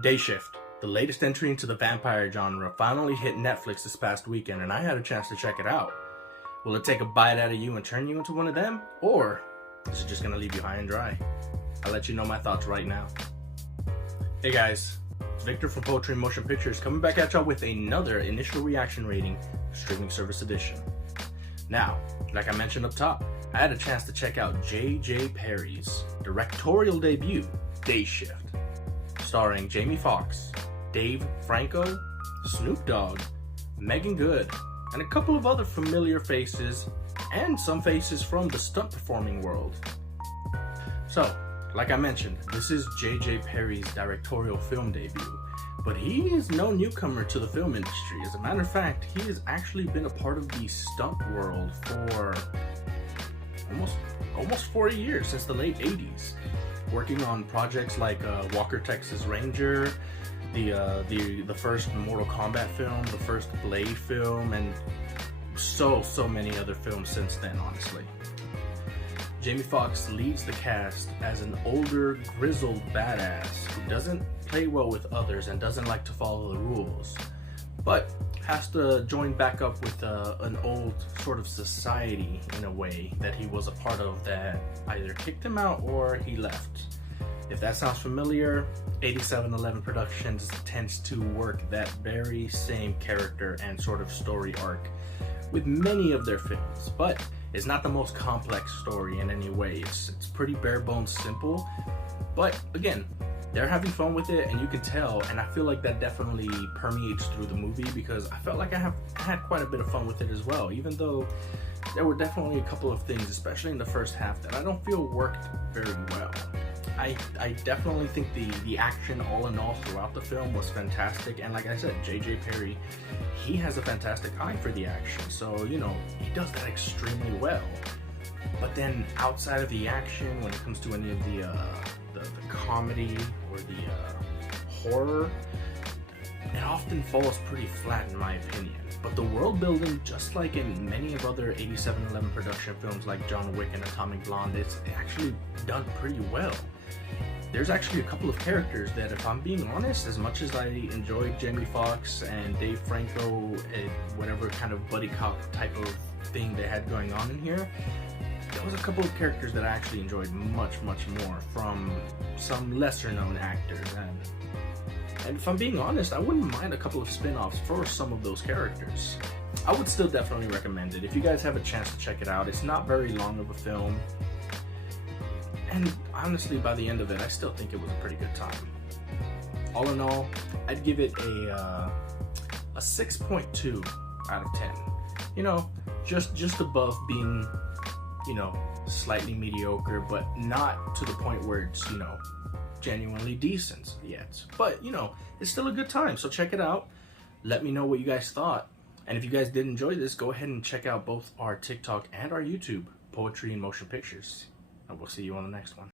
Day Shift, the latest entry into the vampire genre, finally hit Netflix this past weekend, and I had a chance to check it out. Will it take a bite out of you and turn you into one of them, or is it just gonna leave you high and dry? I'll let you know my thoughts right now. Hey guys, it's Victor from Poetry in Motion Pictures coming back at y'all with another initial reaction rating streaming service edition. Now, like I mentioned up top, I had a chance to check out J.J. Perry's directorial debut, Day Shift, starring Jamie Foxx, Dave Franco, Snoop Dogg, Megan Good, and a couple of other familiar faces, and some faces from the stunt performing world. So, like I mentioned, this is J.J. Perry's directorial film debut, but he is no newcomer to the film industry. As a matter of fact, he has actually been a part of the stunt world for almost 40 years, since the late 80s, working on projects like Walker Texas Ranger, the first Mortal Kombat film, the first Blade film, and so many other films since then, honestly. Jamie Foxx leads the cast as an older, grizzled badass who doesn't play well with others and doesn't like to follow the rules, but has to join back up with an old sort of society in a way that he was a part of that either kicked him out or he left. If that sounds familiar, 8711 Productions tends to work that very same character and sort of story arc with many of their films, but it's not the most complex story in any way. It's pretty bare bones simple, but again, they're having fun with it, and you can tell, and I feel like that definitely permeates through the movie, because I felt like I had quite a bit of fun with it as well, even though there were definitely a couple of things, especially in the first half, that I don't feel worked very well. I definitely think the action all in all throughout the film was fantastic, and like I said, J.J. Perry, he has a fantastic eye for the action, so you know, he does that extremely well. But then outside of the action, when it comes to any of the comedy or the horror, it often falls pretty flat in my opinion. But the world building, just like in many of other 8711 production films like John Wick and Atomic Blonde, it's actually done pretty well. There's actually a couple of characters that, if I'm being honest, as much as I enjoyed Jamie Foxx and Dave Franco and whatever kind of buddy cop type of thing they had going on in here, there was a couple of characters that I actually enjoyed much more from some lesser known actors, and if I'm being honest, I wouldn't mind a couple of spin-offs for some of those characters. I would still definitely recommend it if you guys have a chance to check it out. It's not very long of a film, and honestly, by the end of it, I still think it was a pretty good time. All in all, I'd give it a 6.2 out of 10. You know, just above being, you know, slightly mediocre, but not to the point where it's, you know, genuinely decent yet. But, you know, it's still a good time, so check it out. Let me know what you guys thought. And if you guys did enjoy this, go ahead and check out both our TikTok and our YouTube, Poetry in Motion Pictures. And we'll see you on the next one.